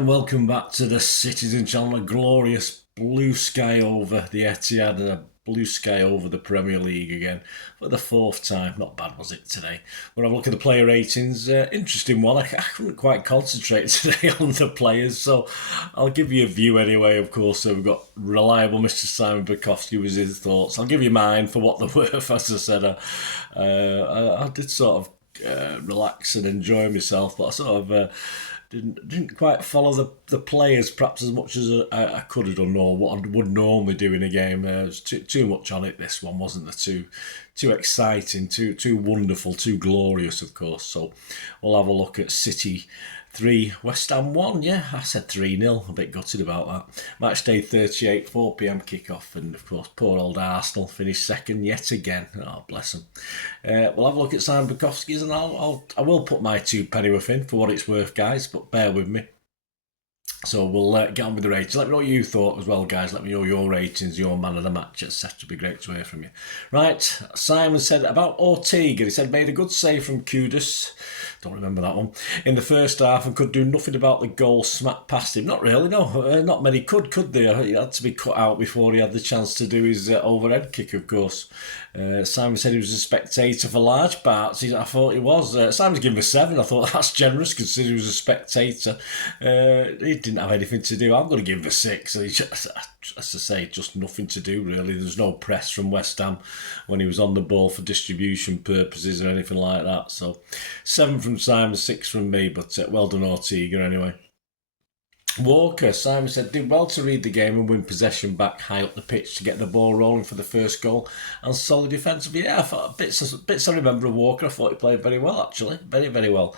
and welcome back to the Citizen channel. A glorious blue sky over the Etihad and a blue sky over the Premier League again for the fourth time. Not bad, was it, today? We'll have a look at the player ratings. Interesting one. I couldn't quite concentrate today on the players, so I'll give you a view anyway. Of course, so we've got reliable Mr. Simon Bajkowski with his thoughts. I'll give you mine for what they're worth. As I said, I did sort of relax and enjoy myself, but I sort of didn't quite follow the players perhaps as much as I could have done, or what I would normally do in a game. There was too much on it. This one wasn't too exciting, too wonderful, too glorious, of course. So we'll have a look at City 3, West Ham 1. Yeah, I said 3-0. A bit gutted about that. Match day 38, 4 p.m. kickoff, and of course, poor old Arsenal finished second yet again. Oh, bless them. We'll have a look at Simon Bajkowski's, and I will put my two pennyworth in for what it's worth, guys. But bear with me. So we'll get on with the ratings. Let me know what you thought as well, guys. Let me know your ratings, your man of the match, etc. It'd be great to hear from you. Right, Simon said about Ortega. He said, made a good save from Kudus. Don't remember that one. In the first half, and could do nothing about the goal smacked past him. Not really, no. Not many could they? He had to be cut out before he had the chance to do his overhead kick, of course. Simon said he was a spectator for large parts. I thought he was. Simon's given him a 7. I thought that's generous considering he was a spectator. He didn't have anything to do. I'm going to give him a 6. As I say, just nothing to do really. There's no press from West Ham when he was on the ball for distribution purposes or anything like that. So 7 from Simon, 6 from me, but well done Ortega anyway. Walker, Simon said, did well to read the game and win possession back high up the pitch to get the ball rolling for the first goal and solid defensively. Yeah, I thought bits I remember of Walker. I thought he played very well, actually. Very, very well.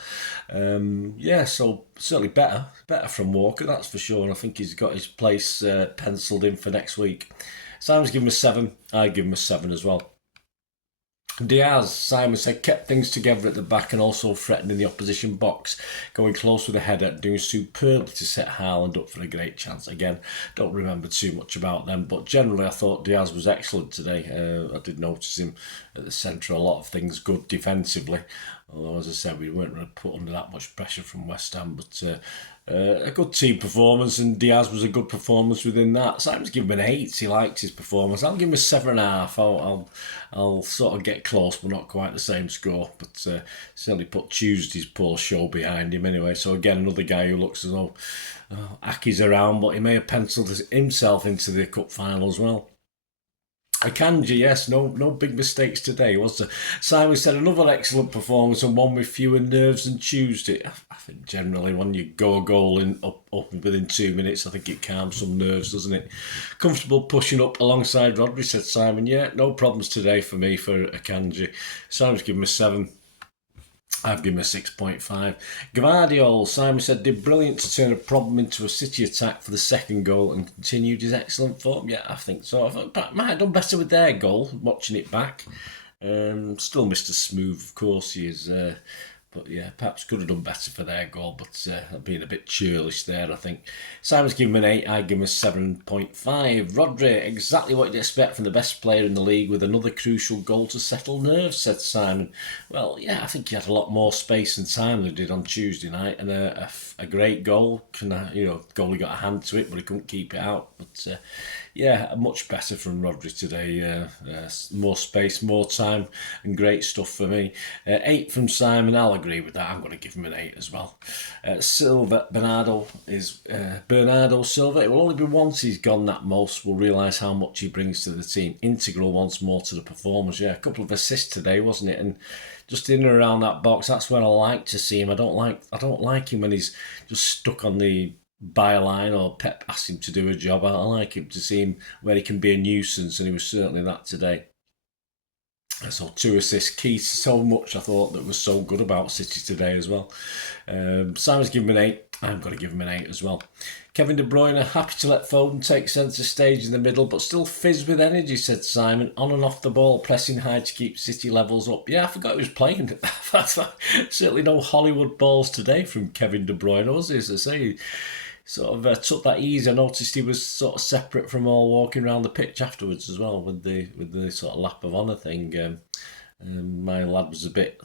Yeah, so certainly better from Walker, that's for sure. And I think he's got his place penciled in for next week. Simon's given him a 7. I give him a 7 as well. Diaz, Simon said, kept things together at the back and also threatening the opposition box, going close with a header, doing superbly to set Haaland up for a great chance. Again, don't remember too much about them, but generally I thought Diaz was excellent today. I did notice him at the centre, a lot of things good defensively, although as I said, we weren't really put under that much pressure from West Ham, but a good team performance, and Diaz was a good performance within that. Simon's given him an 8. He liked his performance. I'll give him a 7.5. I'll sort of get close, but not quite the same score. But certainly put Tuesday's poor show behind him anyway. So again, another guy who looks as though Aki's around, but he may have penciled himself into the cup final as well. Akanji, yes, no big mistakes today, was there? Simon said another excellent performance and one with fewer nerves than Tuesday. I think generally when you go a goal in up within 2 minutes, I think it calms some nerves, doesn't it? Comfortable pushing up alongside Rodri, said Simon. Yeah, no problems today for me for Akanji. Simon's given him a 7. I've given him a 6.5. Gvardiol, Simon said, did brilliant to turn a problem into a City attack for the second goal and continued his excellent form. Yeah, I think so. I thought might have done better with their goal, watching it back. Still Mr. Smooth, of course, he is. But yeah, perhaps could have done better for their goal, but being a bit churlish there, I think. Simon's given him an 8, I give him a 7.5. Rodri, exactly what you'd expect from the best player in the league with another crucial goal to settle nerves, said Simon. Well, yeah, I think he had a lot more space and time than he did on Tuesday night, and a great goal. Goalie got a hand to it, but he couldn't keep it out. But yeah, much better from Rodri today. More space, more time, and great stuff for me. 8 from Simon. I'll agree with that. I'm going to give him an 8 as well. Bernardo Silva. It will only be once he's gone that most we'll realise how much he brings to the team. Integral once more to the performance. Yeah, a couple of assists today, wasn't it? And just in and around that box, that's where I like to see him. I don't like him when he's just stuck on the byline or Pep asked him to do a job. I like him to see him where he can be a nuisance, and he was certainly that today. So 2 assists, key to so much I thought that was so good about City today as well. Simon's given him an 8. I'm going to give him an 8 as well. Kevin De Bruyne, happy to let Foden take centre stage in the middle, but still fizz with energy, said Simon. On and off the ball, pressing high to keep City levels up. Yeah, I forgot he was playing. Certainly no Hollywood balls today from Kevin De Bruyne, was there, as I say. Sort of took that easy. I noticed he was sort of separate from all walking around the pitch afterwards as well with the sort of lap of honour thing. My lad was a bit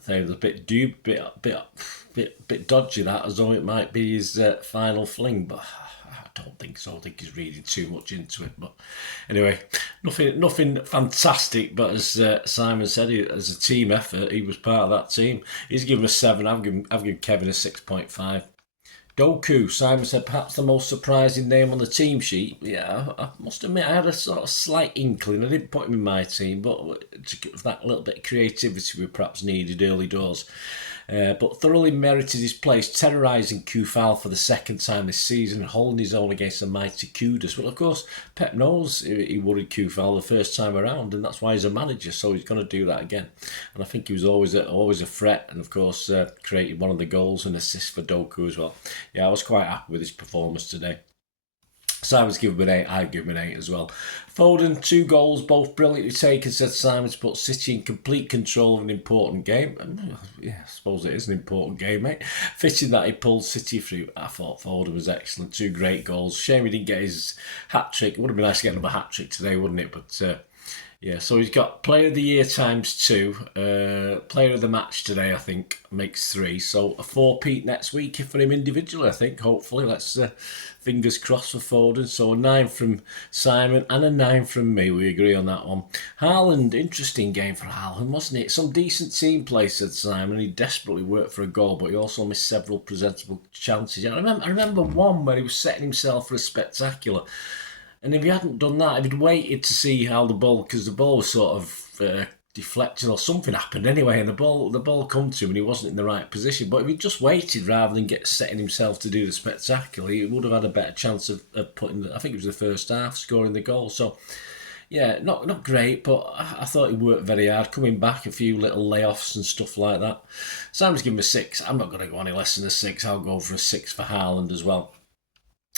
bit dodgy, that, as though it might be his final fling, but I don't think so. I think he's reading too much into it. But anyway, nothing fantastic. But as Simon said, as a team effort, he was part of that team. He's given a 7. I've given Kevin a 6.5. Doku, Simon said, perhaps the most surprising name on the team sheet. Yeah, I must admit, I had a sort of slight inkling. I didn't put him in my team, but that little bit of creativity we perhaps needed early doors. But thoroughly merited his place, terrorising Kufal for the second time this season and holding his own against the mighty Kudus. Well, of course, Pep knows he worried Kufal the first time around, and that's why he's a manager, so he's going to do that again. And I think he was always a threat, and of course created one of the goals and assists for Doku as well. Yeah, I was quite happy with his performance today. Simon's given him an 8, I'd give him an 8 as well. Foden, 2 goals, both brilliantly taken, said Simon, to put City in complete control of an important game. And, yeah, I suppose it is an important game, mate. Fitting that he pulled City through. I thought Foden was excellent. 2 great goals. Shame he didn't get his hat-trick. It would have been nice to get another hat-trick today, wouldn't it? But yeah, so he's got Player of the Year ×2. Player of the Match today, I think, makes 3. So a 4-peat next week for him individually, I think, hopefully. Let's fingers crossed for Foden. So a 9 from Simon and a 9 from me. We agree on that one. Haaland, interesting game for Haaland, wasn't it? Some decent team play, said Simon. He desperately worked for a goal, but he also missed several presentable chances. I remember one where he was setting himself for a spectacular. And if he hadn't done that, if he'd waited to see how the ball, because the ball was sort of deflected or something happened anyway, and the ball come to him and he wasn't in the right position. But if he'd just waited rather than setting himself to do the spectacular, he would have had a better chance of putting, I think it was the first half, scoring the goal. So, yeah, not great, but I thought he worked very hard, coming back, a few little layoffs and stuff like that. Sam's given him a 6. I'm not going to go any less than a 6. I'll go for a 6 for Haaland as well.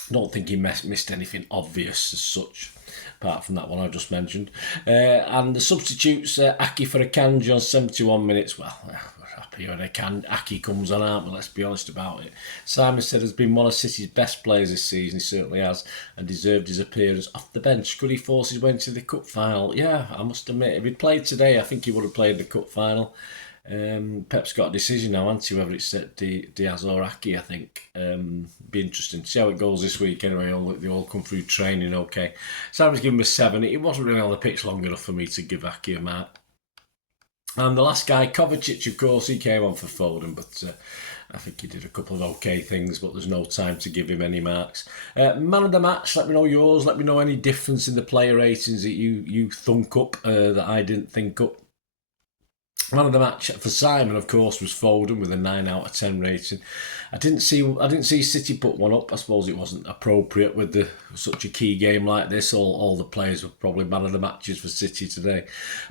I don't think he missed anything obvious as such, apart from that one I just mentioned. And the substitutes, Aki for Akanji on 71 minutes. Well, we're happy when Aki comes on, aren't we? Let's be honest about it. Simon said has been one of City's best players this season. He certainly has, and deserved his appearance off the bench. Could he force his way into the cup final? Yeah, I must admit, if he'd played today, I think he would have played the cup final. Pep's got a decision now, hasn't he, whether it's Diaz or Aki, I think. Be interesting to see how it goes this week anyway. They all come through training okay. So I was giving him a 7. It wasn't really on the pitch long enough for me to give Aki a mark. And the last guy, Kovacic, of course, he came on for Foden, but I think he did a couple of okay things, but there's no time to give him any marks. Man of the match, let me know yours. Let me know any difference in the player ratings that you thunk up that I didn't think up. Man of the match for Simon, of course, was Foden with a 9 out of 10 rating. I didn't see City put one up. I suppose it wasn't appropriate with such a key game like this. All the players were probably man of the matches for City today.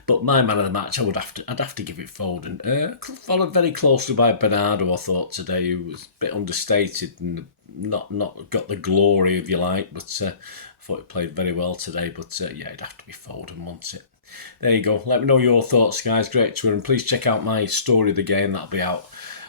But my man of the match, I'd have to give it Foden. Followed very closely by Bernardo, I thought today, who was a bit understated and not got the glory, if you like. But I thought he played very well today. But yeah, it'd have to be Foden, wouldn't it? There you go. Let me know your thoughts, guys. Great to hear. And please check out my story of the game. That'll be out.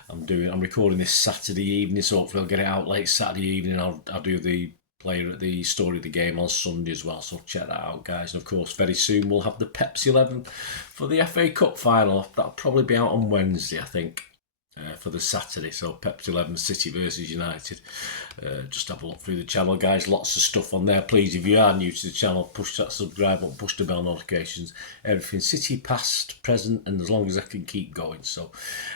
I'm recording this Saturday evening, so hopefully I'll get it out late Saturday evening. I'll do the story of the game on Sunday as well. So check that out, guys. And of course, very soon we'll have the Pepsi 11 for the FA Cup final. That'll probably be out on Wednesday, I think. For the Saturday, so Pepsi 11 City versus United. Just have a look through the channel, guys. Lots of stuff on there. Please, if you are new to the channel, push that subscribe button, push the bell notifications. Everything City, past, present, and as long as I can keep going. So,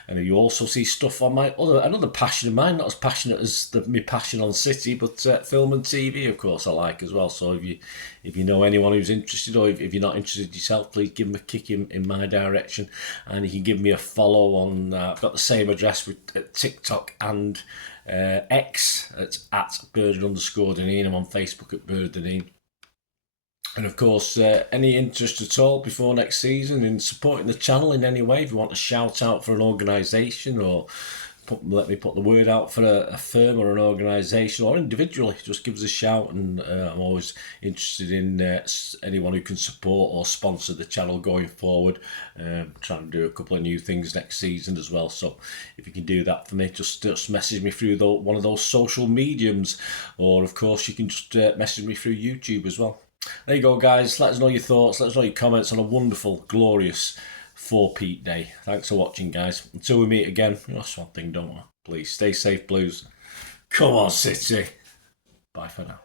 and you also see stuff on my another passion of mine, not as passionate as my passion on City, but film and TV, of course, I like as well. So if you know anyone who's interested, or if you're not interested yourself, please give them a kick in my direction, and you can give me a follow on. I've got the same address with TikTok and X at Bird_Deneen. I'm on Facebook at Bird_Deneen. And of course, any interest at all before next season in supporting the channel in any way, if you want to shout out for an organisation or let me put the word out for a firm or an organisation or individually, just give us a shout, and I'm always interested in anyone who can support or sponsor the channel going forward. Trying to do a couple of new things next season as well, so if you can do that for me, just message me through one of those social mediums, or of course you can just message me through YouTube as well. There you go, guys. Let us know your thoughts, let us know your comments on a wonderful, glorious 4-peat day. Thanks for watching, guys. Until we meet again, that's one thing, don't we? Please stay safe, Blues. Come on, City. Bye for now.